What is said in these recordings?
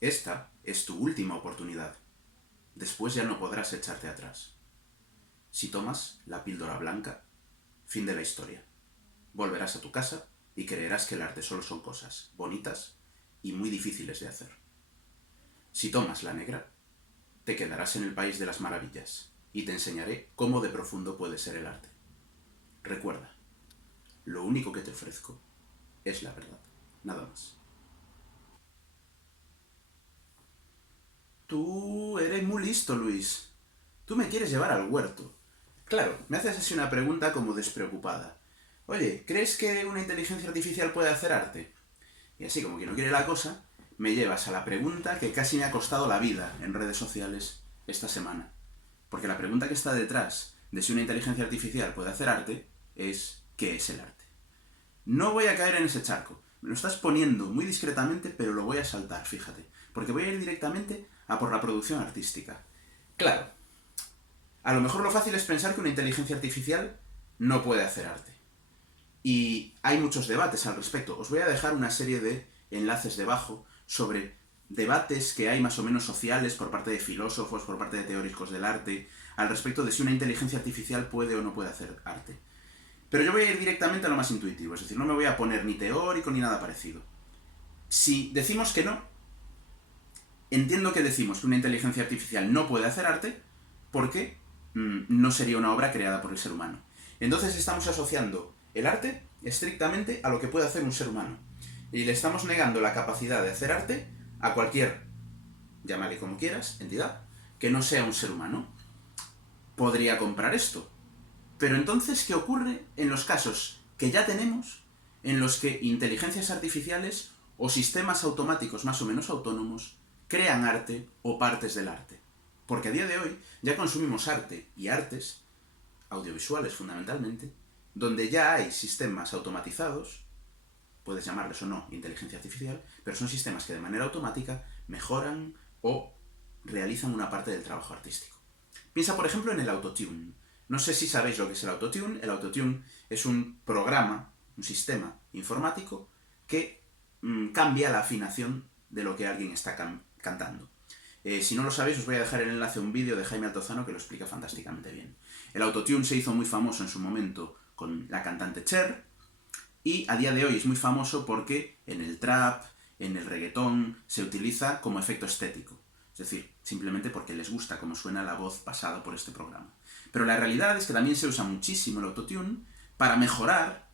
Esta es tu última oportunidad. Después ya no podrás echarte atrás. Si tomas la píldora blanca, fin de la historia. Volverás a tu casa y creerás que el arte solo son cosas bonitas y muy difíciles de hacer. Si tomas la negra, te quedarás en el país de las maravillas y te enseñaré cómo de profundo puede ser el arte. Recuerda, lo único que te ofrezco es la verdad, nada más. Tú eres muy listo, Luis. Tú me quieres llevar al huerto. Claro, me haces así una pregunta como despreocupada. Oye, ¿crees que una inteligencia artificial puede hacer arte? Y así como que no quiere la cosa, me llevas a la pregunta que casi me ha costado la vida en redes sociales esta semana. Porque la pregunta que está detrás de si una inteligencia artificial puede hacer arte es ¿qué es el arte? No voy a caer en ese charco. Me lo estás poniendo muy discretamente, pero lo voy a saltar, fíjate. Porque voy a ir directamente a por la producción artística. Claro, a lo mejor lo fácil es pensar que una inteligencia artificial no puede hacer arte. Y hay muchos debates al respecto. Os voy a dejar una serie de enlaces debajo sobre debates que hay más o menos sociales por parte de filósofos, por parte de teóricos del arte, al respecto de si una inteligencia artificial puede o no puede hacer arte. Pero yo voy a ir directamente a lo más intuitivo, es decir, no me voy a poner ni teórico ni nada parecido. Si decimos que no, entiendo que decimos que una inteligencia artificial no puede hacer arte porque no sería una obra creada por el ser humano. Entonces estamos asociando el arte estrictamente a lo que puede hacer un ser humano. Y le estamos negando la capacidad de hacer arte a cualquier, llámale como quieras, entidad, que no sea un ser humano. Podría comprar esto. Pero entonces, ¿qué ocurre en los casos que ya tenemos en los que inteligencias artificiales o sistemas automáticos más o menos autónomos crean arte o partes del arte? Porque a día de hoy ya consumimos arte y artes, audiovisuales fundamentalmente, donde ya hay sistemas automatizados, puedes llamarles o no inteligencia artificial, pero son sistemas que de manera automática mejoran o realizan una parte del trabajo artístico. Piensa, por ejemplo, en el autotune. No sé si sabéis lo que es el autotune. El autotune es un programa, un sistema informático que cambia la afinación de lo que alguien está cantando. Si no lo sabéis, os voy a dejar el enlace a un vídeo de Jaime Altozano que lo explica fantásticamente bien. El autotune se hizo muy famoso en su momento con la cantante Cher, y a día de hoy es muy famoso porque en el trap, en el reggaetón, se utiliza como efecto estético. Es decir, simplemente porque les gusta cómo suena la voz pasada por este programa. Pero la realidad es que también se usa muchísimo el autotune para mejorar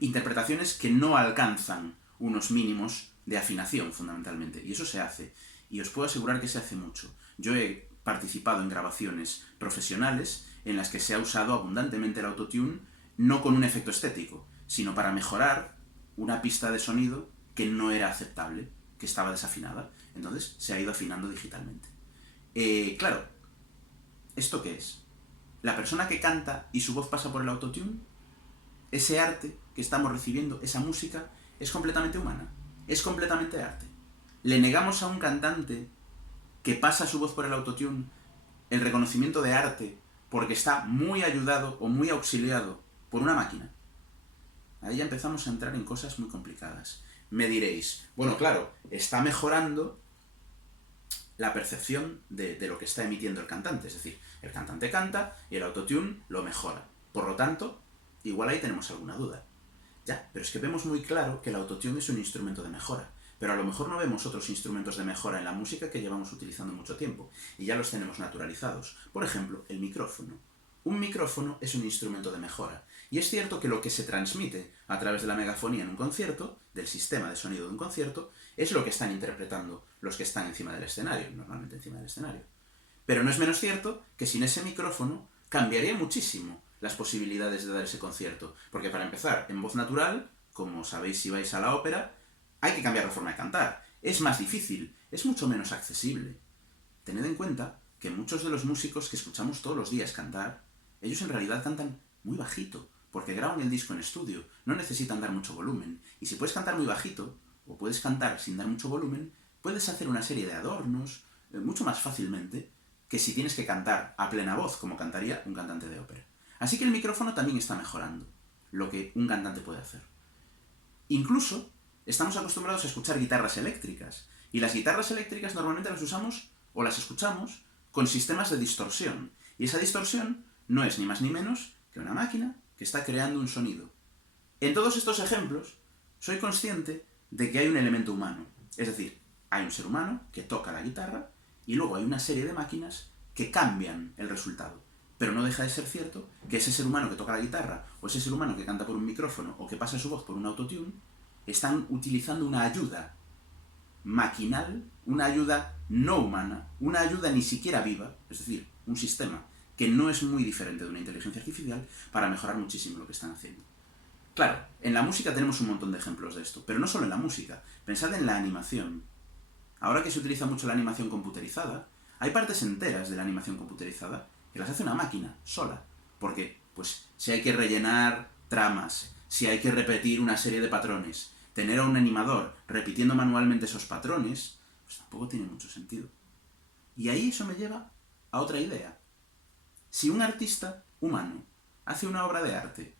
interpretaciones que no alcanzan unos mínimos de afinación, fundamentalmente. Y eso se hace. Y os puedo asegurar que se hace mucho. Yo he participado en grabaciones profesionales en las que se ha usado abundantemente el autotune, no con un efecto estético, sino para mejorar una pista de sonido que no era aceptable, que estaba desafinada. Entonces se ha ido afinando digitalmente. Claro, ¿esto qué es? La persona que canta y su voz pasa por el autotune, ese arte que estamos recibiendo, esa música, es completamente humana, es completamente arte. Le negamos a un cantante que pasa su voz por el autotune el reconocimiento de arte porque está muy ayudado o muy auxiliado por una máquina. Ahí ya empezamos a entrar en cosas muy complicadas. Me diréis, bueno, claro, está mejorando la percepción de lo que está emitiendo el cantante. Es decir, el cantante canta y el autotune lo mejora. Por lo tanto, igual ahí tenemos alguna duda. Ya, pero es que vemos muy claro que el autotune es un instrumento de mejora. Pero a lo mejor no vemos otros instrumentos de mejora en la música que llevamos utilizando mucho tiempo. Y ya los tenemos naturalizados. Por ejemplo, el micrófono. Un micrófono es un instrumento de mejora. Y es cierto que lo que se transmite a través de la megafonía en un concierto, del sistema de sonido de un concierto, es lo que están interpretando los que están encima del escenario, normalmente encima del escenario. Pero no es menos cierto que sin ese micrófono cambiaría muchísimo las posibilidades de dar ese concierto. Porque para empezar, en voz natural, como sabéis si vais a la ópera, hay que cambiar la forma de cantar. Es más difícil, es mucho menos accesible. Tened en cuenta que muchos de los músicos que escuchamos todos los días cantar, ellos en realidad cantan muy bajito, porque graban el disco en estudio, no necesitan dar mucho volumen. Y si puedes cantar muy bajito, o puedes cantar sin dar mucho volumen, puedes hacer una serie de adornos mucho más fácilmente que si tienes que cantar a plena voz, como cantaría un cantante de ópera. Así que el micrófono también está mejorando lo que un cantante puede hacer. Incluso estamos acostumbrados a escuchar guitarras eléctricas, Y las guitarras eléctricas normalmente las usamos o las escuchamos con sistemas de distorsión. Y esa distorsión no es ni más ni menos que una máquina que está creando un sonido. En todos estos ejemplos, soy consciente de que hay un elemento humano. Es decir, hay un ser humano que toca la guitarra y luego hay una serie de máquinas que cambian el resultado. Pero no deja de ser cierto que ese ser humano que toca la guitarra, o ese ser humano que canta por un micrófono, o que pasa su voz por un autotune, están utilizando una ayuda maquinal, una ayuda no humana, una ayuda ni siquiera viva, es decir, un sistema que no es muy diferente de una inteligencia artificial, para mejorar muchísimo lo que están haciendo. Claro, en la música tenemos un montón de ejemplos de esto, pero no solo en la música. Pensad en la animación. Ahora que se utiliza mucho la animación computerizada, hay partes enteras de la animación computerizada que las hace una máquina, sola. Porque, pues, si hay que rellenar tramas, si hay que repetir una serie de patrones, tener a un animador repitiendo manualmente esos patrones, pues tampoco tiene mucho sentido. Y ahí eso me lleva a otra idea. Si un artista humano hace una obra de arte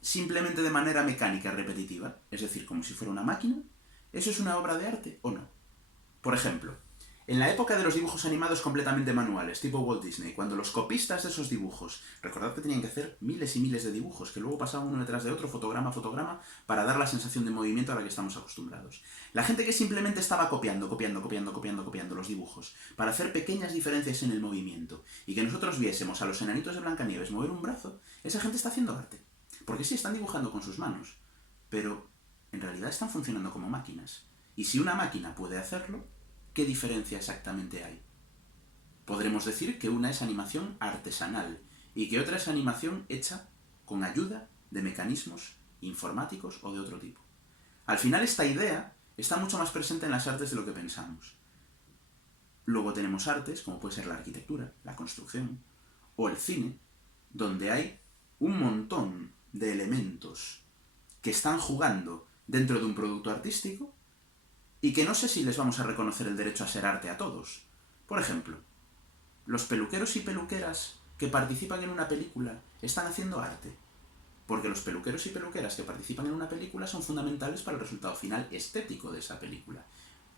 simplemente de manera mecánica repetitiva, es decir, como si fuera una máquina, ¿eso es una obra de arte o no? Por ejemplo, en la época de los dibujos animados completamente manuales, tipo Walt Disney, cuando los copistas de esos dibujos, recordad que tenían que hacer miles y miles de dibujos, que luego pasaban uno detrás de otro, fotograma a fotograma, para dar la sensación de movimiento a la que estamos acostumbrados. La gente que simplemente estaba copiando los dibujos, para hacer pequeñas diferencias en el movimiento, y que nosotros viésemos a los enanitos de Blancanieves mover un brazo, esa gente está haciendo arte. Porque sí, están dibujando con sus manos, pero en realidad están funcionando como máquinas. Y si una máquina puede hacerlo, ¿qué diferencia exactamente hay? Podremos decir que una es animación artesanal y que otra es animación hecha con ayuda de mecanismos informáticos o de otro tipo. Al final esta idea está mucho más presente en las artes de lo que pensamos. Luego tenemos artes, como puede ser la arquitectura, la construcción o el cine, donde hay un montón de elementos que están jugando dentro de un producto artístico y que no sé si les vamos a reconocer el derecho a ser arte a todos. Por ejemplo, los peluqueros y peluqueras que participan en una película están haciendo arte, porque los peluqueros y peluqueras que participan en una película son fundamentales para el resultado final estético de esa película.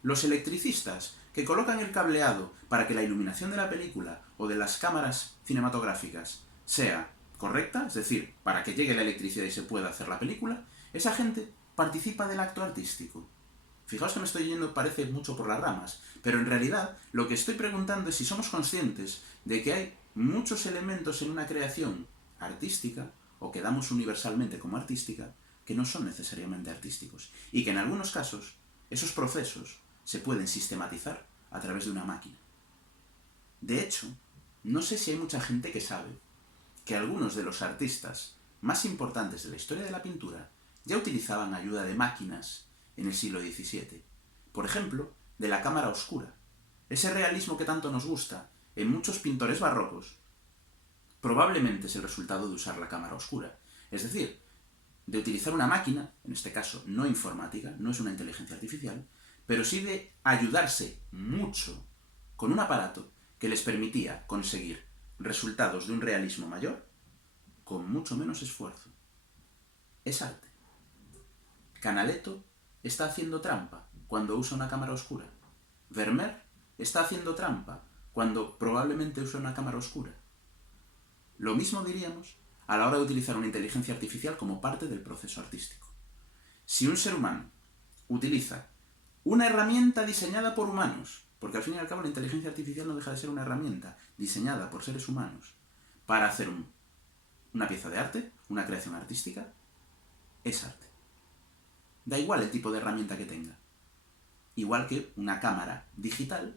Los electricistas que colocan el cableado para que la iluminación de la película o de las cámaras cinematográficas sea correcta, es decir, para que llegue la electricidad y se pueda hacer la película, esa gente participa del acto artístico. Fijaos que me estoy yendo, parece mucho por las ramas, pero en realidad lo que estoy preguntando es si somos conscientes de que hay muchos elementos en una creación artística, o que damos universalmente como artística, que no son necesariamente artísticos, y que en algunos casos esos procesos se pueden sistematizar a través de una máquina. De hecho, no sé si hay mucha gente que sabe que algunos de los artistas más importantes de la historia de la pintura ya utilizaban ayuda de máquinas en el siglo XVII. Por ejemplo, de la cámara oscura. Ese realismo que tanto nos gusta en muchos pintores barrocos probablemente es el resultado de usar la cámara oscura. Es decir, de utilizar una máquina, en este caso no informática, no es una inteligencia artificial, pero sí de ayudarse mucho con un aparato que les permitía conseguir resultados de un realismo mayor con mucho menos esfuerzo. Es arte. Canaletto está haciendo trampa cuando usa una cámara oscura. Vermeer está haciendo trampa cuando probablemente usa una cámara oscura. Lo mismo diríamos a la hora de utilizar una inteligencia artificial como parte del proceso artístico. Si un ser humano utiliza una herramienta diseñada por humanos, porque al fin y al cabo la inteligencia artificial no deja de ser una herramienta diseñada por seres humanos para hacer una pieza de arte, una creación artística, es arte. Da igual el tipo de herramienta que tenga. Igual que una cámara digital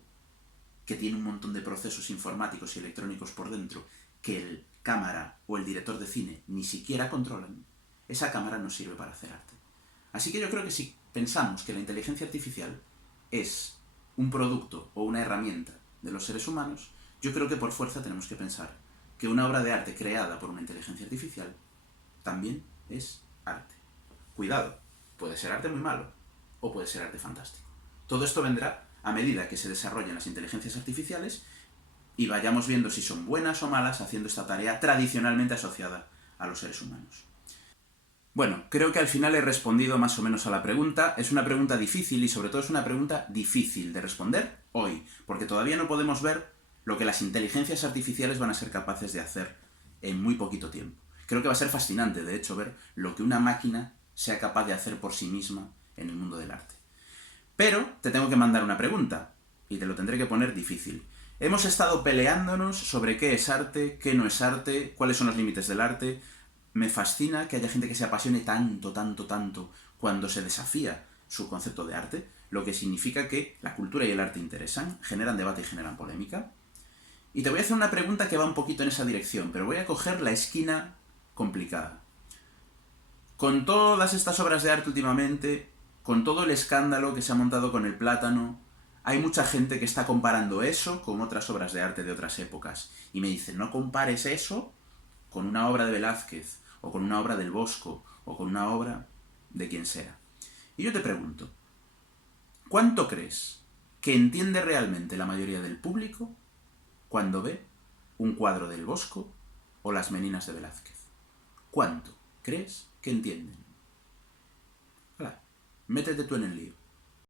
que tiene un montón de procesos informáticos y electrónicos por dentro que el cámara o el director de cine ni siquiera controlan, esa cámara no sirve para hacer arte. Así que yo creo que si pensamos que la inteligencia artificial es un producto o una herramienta de los seres humanos, yo creo que por fuerza tenemos que pensar que una obra de arte creada por una inteligencia artificial también es arte. Cuidado, puede ser arte muy malo o puede ser arte fantástico. Todo esto vendrá a medida que se desarrollen las inteligencias artificiales y vayamos viendo si son buenas o malas haciendo esta tarea tradicionalmente asociada a los seres humanos. Bueno, creo que al final he respondido más o menos a la pregunta. Es una pregunta difícil y sobre todo es una pregunta difícil de responder hoy, porque todavía no podemos ver lo que las inteligencias artificiales van a ser capaces de hacer en muy poquito tiempo. Creo que va a ser fascinante, de hecho, ver lo que una máquina sea capaz de hacer por sí misma en el mundo del arte. Pero te tengo que mandar una pregunta, y te lo tendré que poner difícil. Hemos estado peleándonos sobre qué es arte, qué no es arte, cuáles son los límites del arte. Me fascina que haya gente que se apasione tanto, tanto, tanto cuando se desafía su concepto de arte, lo que significa que la cultura y el arte interesan, generan debate y generan polémica. Y te voy a hacer una pregunta que va un poquito en esa dirección, pero voy a coger la esquina complicada. Con todas estas obras de arte últimamente, con todo el escándalo que se ha montado con el plátano, hay mucha gente que está comparando eso con otras obras de arte de otras épocas. Y me dicen, no compares eso con una obra de Velázquez, o con una obra del Bosco, o con una obra de quien sea. Y yo te pregunto, ¿cuánto crees que entiende realmente la mayoría del público cuando ve un cuadro del Bosco o las Meninas de Velázquez? ¿Cuánto crees que entienden? Claro, métete tú en el lío.